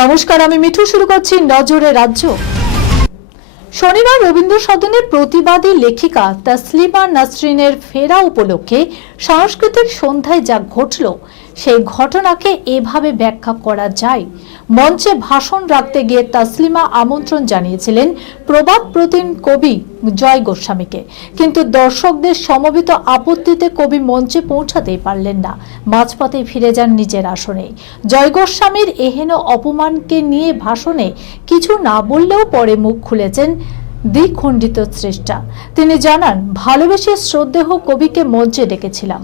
নমস্কার, আমি মিঠু। শুরু করছি নজরে রাজ্য। শনিবার রবীন্দ্র সদনের প্রতিবাদী লেখিকা তাসলিমা নাসরিনের ফেরা উপলক্ষে সাংস্কৃতিক সন্ধ্যায় যা ঘটল সেই ঘটনাকে এভাবে ব্যাখ্যা করা যায়। মঞ্চে ভাষণ রাখতে গিয়ে তাসলিমা আমন্ত্রণ জানিয়েছিলেন প্রবাদ প্রতিম কবি জয় গোস্বামীকে, কিন্তু দর্শকদের সমবেত আপত্তিতে কবি মঞ্চে পৌঁছাতেই পারলেন না। মাঝপথে ফিরে যান নিজের আসনে। জয় গোস্বামীর এহেন অপমানকে নিয়ে ভাষণে কিছু না বললেও পরে মুখ খুলেছেন দ্বিখণ্ডিত স্রষ্টা। তিনি জানান, ভালোবেসে শ্রদ্ধেয় কবিকে মঞ্চে ডেকেছিলাম,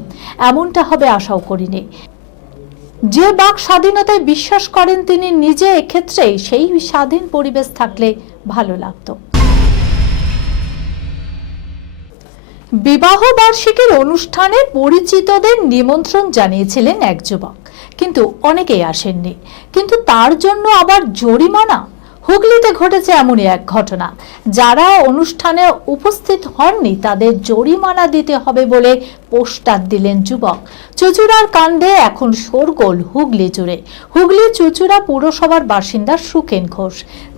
এমনটা হবে আশাও করিনি। যে বাক স্বাধীনতায় বিশ্বাস করেন তিনি নিজে, এক্ষেত্রে সেই স্বাধীন পরিবেশ থাকলে ভালো লাগতো। বিবাহ বার্ষিকীর অনুষ্ঠানে পরিচিতদের নিমন্ত্রণ জানিয়েছিলেন এক যুবক, কিন্তু অনেকেই আসেননি। কিন্তু তার জন্য আবার জরিমানা? হুগলিতে ঘটেছে এমনই এক ঘটনা। যারা অনুষ্ঠানে উপস্থিত হননি তাদের জরিমানা দিতে হবে বলে পোস্টার দিলেন যুবক। চুঁচুড়ার কাণ্ডে এখন শোরগোল হুগলি জুড়ে। হুগলি চুঁচুড়া পুরসভার বাসিন্দা সুকেন ঘোষ,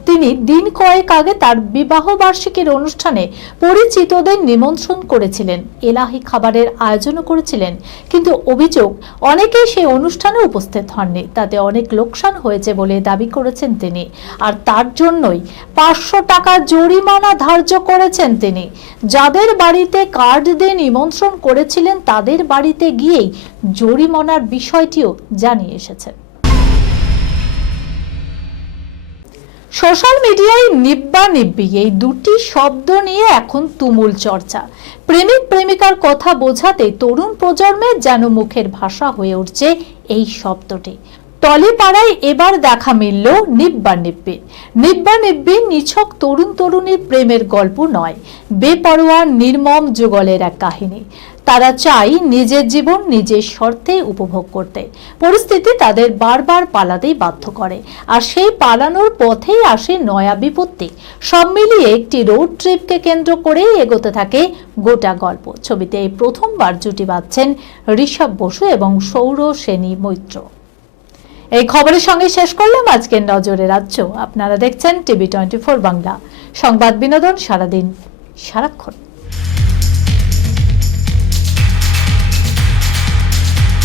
তিনি দিন কয়েক আগে তার বিবাহ বার্ষিকীর অনুষ্ঠানে পরিচিতদের নিমন্ত্রণ করেছিলেন, এলাহি খাবারের আয়োজনও করেছিলেন। কিন্তু অভিযোগ, অনেকেই সেই অনুষ্ঠানে উপস্থিত হননি, তাতে অনেক লোকসান হয়েছে বলে দাবি করেছেন তিনি। আর তার জন্যই 500 টাকা জরিমানা ধার্য করেছেন তিনি। যাদের বাড়িতে কার্ড দিয়ে নিমন্ত্রণ করেছিলেন তাদের বাড়িতে গিয়েই জরিমানার বিষয়টিও জানিয়ে এসেছেন। সোশ্যাল মিডিয়ায় নিব্বা নিব্বি এই দুটি শব্দ নিয়ে এখন তুমুল চর্চা। প্রেমিক প্রেমিকার কথা বোঝাতে তরুণ প্রজন্মের যেন মুখের ভাষা হয়ে উঠছে এই শব্দটি। টলিপাড়ায় এবার দেখা মিলল নিব্বা নিব্বি। নিব্বা নিব্বি নিছক তরুণ তরুণীর প্রেমের গল্প নয়, বেপরোয়া নির্মম যুগলের এক কাহিনী। তারা চাই নিজের জীবন নিজের শর্তে উপভোগ করতে। পরিস্থিতি তাদের বারবার পালাতেই বাধ্য করে, আর সেই পালানোর পথেই আসে নয়া বিপত্তি। সব মিলিয়ে একটি রোড ট্রিপকে কেন্দ্র করেই এগোতে থাকে গোটা গল্প। ছবিতে এই প্রথমবার জুটি বাঁধছেন ঋষভ বসু এবং সৌর সেনী মৈত্র। এই খবরের সঙ্গে শেষ করলাম আজকের নজরে রাজ্য। আপনারা দেখছেন টিভি 24 বাংলা, সংবাদ বিনোদন সারাদিন সারাক্ষণ।